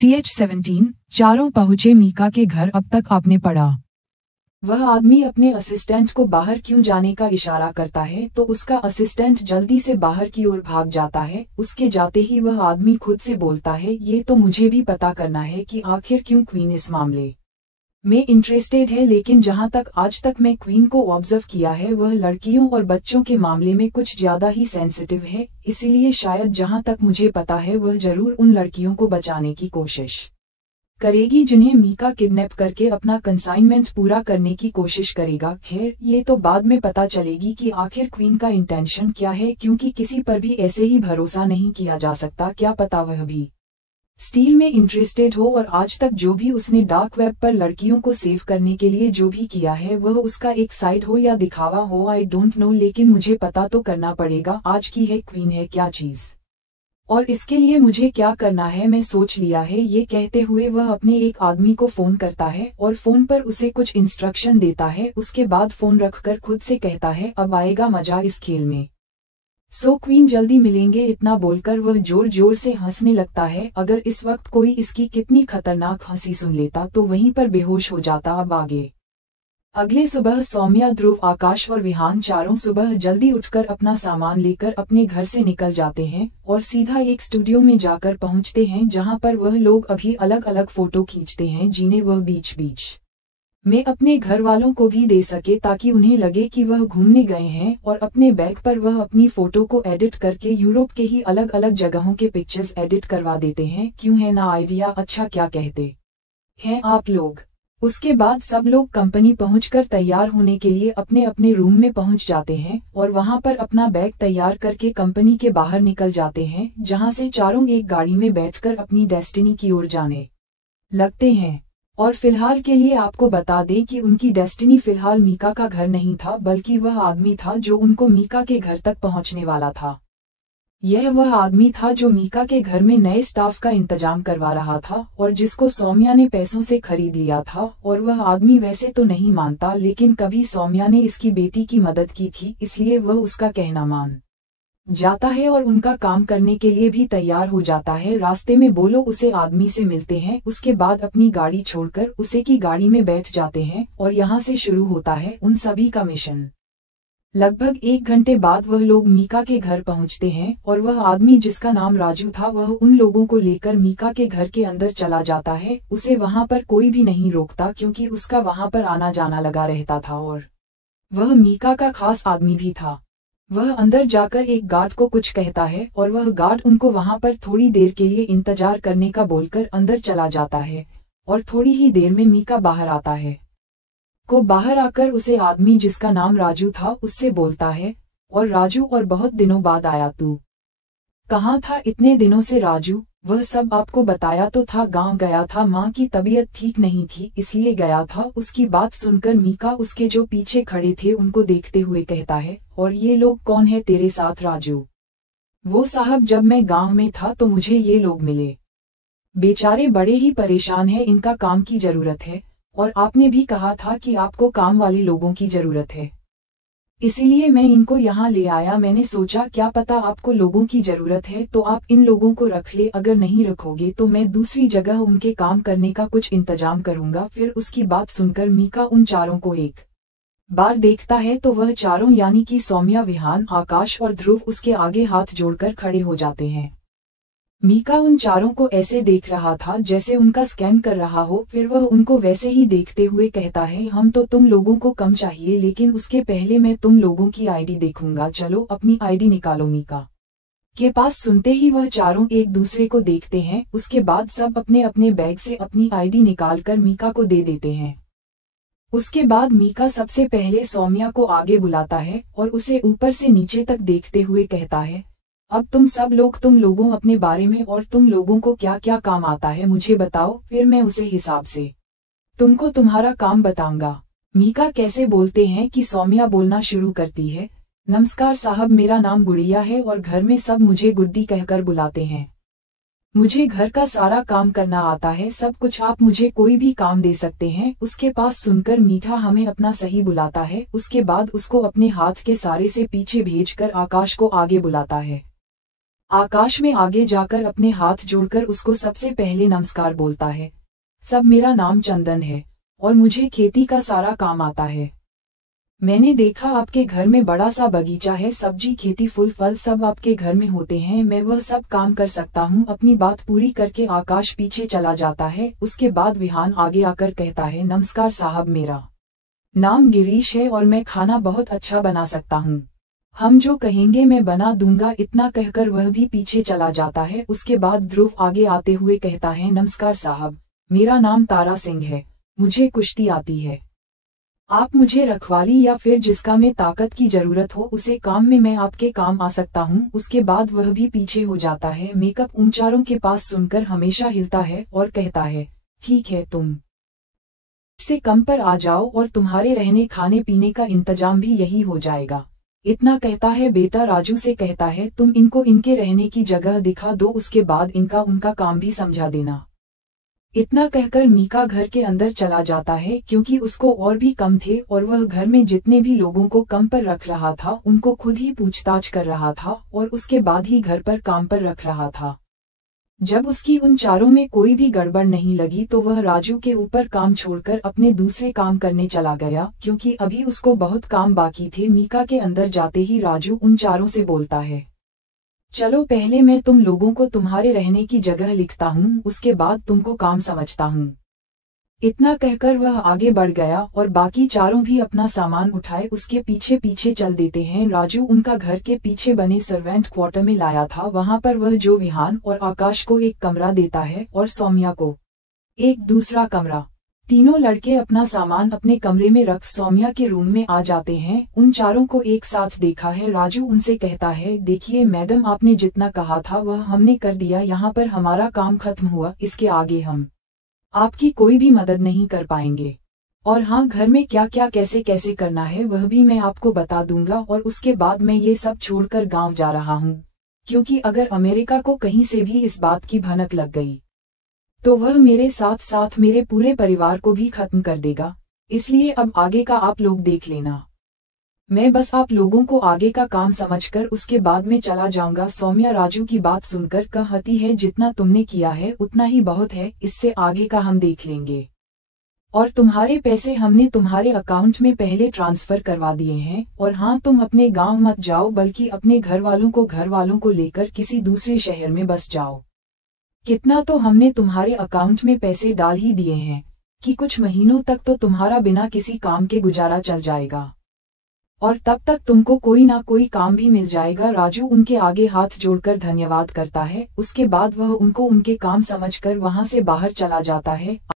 CH17 चारों पहुंचे मीका के घर। अब तक आपने पढ़ा। वह आदमी अपने असिस्टेंट को बाहर क्यों जाने का इशारा करता है तो उसका असिस्टेंट जल्दी से बाहर की ओर भाग जाता है। उसके जाते ही वह आदमी खुद से बोलता है, ये तो मुझे भी पता करना है कि आखिर क्यों क्वीन इस मामले में इंटरेस्टेड है। लेकिन जहां तक आज तक मैं क्वीन को ऑब्जर्व किया है वह लड़कियों और बच्चों के मामले में कुछ ज्यादा ही सेंसिटिव है। इसीलिए शायद जहां तक मुझे पता है वह जरूर उन लड़कियों को बचाने की कोशिश करेगी जिन्हें मीका किडनैप करके अपना कंसाइनमेंट पूरा करने की कोशिश करेगा। खैर ये तो बाद में पता चलेगी कि आखिर क्वीन का इंटेंशन क्या है, क्योंकि किसी पर भी ऐसे ही भरोसा नहीं किया जा सकता। क्या पता वह भी स्टील में इंटरेस्टेड हो और आज तक जो भी उसने डार्क वेब पर लड़कियों को सेव करने के लिए जो भी किया है वह उसका एक साइड हो या दिखावा हो। आई डोंट नो, लेकिन मुझे पता तो करना पड़ेगा आज की है क्वीन है क्या चीज और इसके लिए मुझे क्या करना है मैं सोच लिया है। ये कहते हुए वह अपने एक आदमी को फोन करता है और फोन पर उसे कुछ इंस्ट्रक्शन देता है। उसके बाद फोन रखकर खुद से कहता है, अब आएगा मजा इस खेल में। सो क्वीन जल्दी मिलेंगे। इतना बोलकर वह जोर जोर से हंसने लगता है। अगर इस वक्त कोई इसकी कितनी खतरनाक हंसी सुन लेता तो वहीं पर बेहोश हो जाता। अब आगे अगले सुबह सौम्या, ध्रुव, आकाश और विहान चारों सुबह जल्दी उठकर अपना सामान लेकर अपने घर से निकल जाते हैं और सीधा एक स्टूडियो में जाकर पहुंचते हैं जहां पर वह लोग अभी अलग अलग फोटो खींचते हैं जिन्हें वह बीच बीच में अपने घर वालों को भी दे सके ताकि उन्हें लगे कि वह घूमने गए हैं। और अपने बैग पर वह अपनी फोटो को एडिट करके यूरोप के ही अलग अलग जगहों के पिक्चर्स एडिट करवा देते हैं। क्यों है ना आइडिया? अच्छा क्या कहते हैं आप लोग? उसके बाद सब लोग कंपनी पहुंचकर तैयार होने के लिए अपने अपने रूम में पहुंच जाते हैं और वहां पर अपना बैग तैयार करके कंपनी के बाहर निकल जाते हैं, जहां से चारों एक गाड़ी में बैठकर अपनी डेस्टिनी की ओर जाने लगते हैं। और फिलहाल के लिए आपको बता दें कि उनकी डेस्टिनी फिलहाल मीका का घर नहीं था, बल्कि वह आदमी था जो उनको मीका के घर तक पहुंचने वाला था। यह वह आदमी था जो मीका के घर में नए स्टाफ का इंतजाम करवा रहा था और जिसको सौम्या ने पैसों से खरीद लिया था। और वह आदमी वैसे तो नहीं मानता, लेकिन कभी सौम्या ने इसकी बेटी की मदद की थी इसलिए वह उसका कहना मान जाता है और उनका काम करने के लिए भी तैयार हो जाता है। रास्ते में बोलो उसे आदमी से मिलते हैं। उसके बाद अपनी गाड़ी छोड़कर उसे की गाड़ी में बैठ जाते हैं और यहाँ से शुरू होता है उन सभी का मिशन। लगभग 1 घंटे बाद वह लोग मीका के घर पहुंचते हैं और वह आदमी जिसका नाम राजू था वह उन लोगों को लेकर मीका के घर के अंदर चला जाता है। उसे वहां पर कोई भी नहीं रोकता क्योंकि उसका वहां पर आना जाना लगा रहता था और वह मीका का खास आदमी भी था। वह अंदर जाकर एक गार्ड को कुछ कहता है और वह गार्ड उनको वहां पर थोड़ी देर के लिए इंतजार करने का बोलकर अंदर चला जाता है और थोड़ी ही देर में मीका बाहर आता है। बाहर आकर उसे आदमी जिसका नाम राजू था उससे बोलता है, और राजू और बहुत दिनों बाद आया, तू कहाँ था इतने दिनों से? राजू वह सब आपको बताया तो था, गांव गया था, माँ की तबीयत ठीक नहीं थी इसलिए गया था। उसकी बात सुनकर मीका उसके जो पीछे खड़े थे उनको देखते हुए कहता है, और ये लोग कौन है तेरे साथ? राजू वो साहब जब मैं गांव में था तो मुझे ये लोग मिले, बेचारे बड़े ही परेशान है, इनका काम की जरूरत है और आपने भी कहा था कि आपको काम वाले लोगों की जरूरत है, इसीलिए मैं इनको यहाँ ले आया। मैंने सोचा क्या पता आपको लोगों की जरूरत है तो आप इन लोगों को रख ले, अगर नहीं रखोगे तो मैं दूसरी जगह उनके काम करने का कुछ इंतजाम करूंगा। फिर उसकी बात सुनकर मीका उन चारों को एक बार देखता है तो वह चारों यानी कि सौम्या, विहान, आकाश और ध्रुव उसके आगे हाथ जोड़कर खड़े हो जाते हैं। मीका उन चारों को ऐसे देख रहा था जैसे उनका स्कैन कर रहा हो। फिर वह उनको वैसे ही देखते हुए कहता है, हम तो तुम लोगों को कम चाहिए, लेकिन उसके पहले मैं तुम लोगों की आईडी देखूंगा, चलो अपनी आईडी निकालो। मीका के पास सुनते ही वह चारों एक दूसरे को देखते हैं। उसके बाद सब अपने अपने बैग से अपनी आईडी निकालकर मीका को दे देते हैं। उसके बाद मीका सबसे पहले सौम्या को आगे बुलाता है और उसे ऊपर से नीचे तक देखते हुए कहता है, अब तुम सब लोग, तुम लोगों अपने बारे में और तुम लोगों को क्या क्या काम आता है मुझे बताओ, फिर मैं उसे हिसाब से तुमको तुम्हारा काम बताऊंगा। मीका कैसे बोलते हैं कि सौम्या बोलना शुरू करती है, नमस्कार साहब, मेरा नाम गुड़िया है और घर में सब मुझे गुड्डी कहकर बुलाते हैं। मुझे घर का सारा काम करना आता है, सब कुछ, आप मुझे कोई भी काम दे सकते हैं। उसके पास सुनकर मीठा हमें अपना सही बुलाता है। उसके बाद उसको अपने हाथ के सारे से पीछे भेजकर आकाश को आगे बुलाता है। आकाश में आगे जाकर अपने हाथ जोड़कर उसको सबसे पहले नमस्कार बोलता है। सब, मेरा नाम चंदन है और मुझे खेती का सारा काम आता है। मैंने देखा आपके घर में बड़ा सा बगीचा है, सब्जी, खेती, फूल, फल सब आपके घर में होते हैं। मैं वह सब काम कर सकता हूँ। अपनी बात पूरी करके आकाश पीछे चला जाता है। उसके बाद विहान आगे आकर कहता है, नमस्कार साहब, मेरा नाम गिरीश है और मैं खाना बहुत अच्छा बना सकता हूँ। हम जो कहेंगे मैं बना दूंगा। इतना कहकर वह भी पीछे चला जाता है। उसके बाद ध्रुव आगे आते हुए कहता है, नमस्कार साहब, मेरा नाम तारा सिंह है, मुझे कुश्ती आती है। आप मुझे रखवाली या फिर जिसका में ताकत की जरूरत हो उसे काम में मैं आपके काम आ सकता हूँ। उसके बाद वह भी पीछे हो जाता है। मेकअप उन चारों के पास सुनकर हमेशा हिलता है और कहता है, ठीक है, तुम से कम पर आ जाओ और तुम्हारे रहने खाने पीने का इंतजाम भी यही हो जाएगा। इतना कहता है बेटा राजू से कहता है, तुम इनको इनके रहने की जगह दिखा दो, उसके बाद इनका उनका काम भी समझा देना। इतना कहकर मीका घर के अंदर चला जाता है, क्योंकि उसको और भी कम थे और वह घर में जितने भी लोगों को कम पर रख रहा था उनको खुद ही पूछताछ कर रहा था और उसके बाद ही घर पर काम पर रख रहा था। जब उसकी उन चारों में कोई भी गड़बड़ नहीं लगी तो वह राजू के ऊपर काम छोड़कर अपने दूसरे काम करने चला गया, क्योंकि अभी उसको बहुत काम बाकी थे। मीका के अंदर जाते ही राजू उन चारों से बोलता है, चलो पहले मैं तुम लोगों को तुम्हारे रहने की जगह लिखता हूँ, उसके बाद तुमको काम समझता हूँ। इतना कहकर वह आगे बढ़ गया और बाकी चारों भी अपना सामान उठाए उसके पीछे पीछे चल देते हैं। राजू उनका घर के पीछे बने सर्वेंट क्वार्टर में लाया था। वहां पर वह जो विहान और आकाश को एक कमरा देता है और सौम्या को एक दूसरा कमरा। तीनों लड़के अपना सामान अपने कमरे में रख सौम्या के रूम में आ जाते हैं। उन चारों को एक साथ देखा है। राजू उनसे कहता है, देखिए मैडम, आपने जितना कहा था वह हमने कर दिया, यहाँ पर हमारा काम खत्म हुआ। इसके आगे हम आपकी कोई भी मदद नहीं कर पाएंगे। और हाँ, घर में क्या क्या कैसे कैसे करना है वह भी मैं आपको बता दूंगा और उसके बाद मैं ये सब छोड़कर गाँव जा रहा हूँ, क्योंकि अगर अमेरिका को कहीं से भी इस बात की भनक लग गई तो वह मेरे साथ साथ मेरे पूरे परिवार को भी खत्म कर देगा। इसलिए अब आगे का आप लोग देख लेना। मैं बस आप लोगों को आगे का काम समझकर उसके बाद में चला जाऊंगा। सौम्या राजू की बात सुनकर कहती है, जितना तुमने किया है उतना ही बहुत है, इससे आगे का हम देख लेंगे। और तुम्हारे पैसे हमने तुम्हारे अकाउंट में पहले ट्रांसफर करवा दिए हैं। और हाँ, तुम अपने गाँव मत जाओ बल्कि अपने घर वालों को लेकर किसी दूसरे शहर में बस जाओ। कितना तो हमने तुम्हारे अकाउंट में पैसे डाल ही दिए हैं कि कुछ महीनों तक तो तुम्हारा बिना किसी काम के गुजारा चल जाएगा और तब तक तुमको कोई ना कोई काम भी मिल जाएगा। राजू उनके आगे हाथ जोड़कर धन्यवाद करता है। उसके बाद वह उनको उनके काम समझकर वहां से बाहर चला जाता है।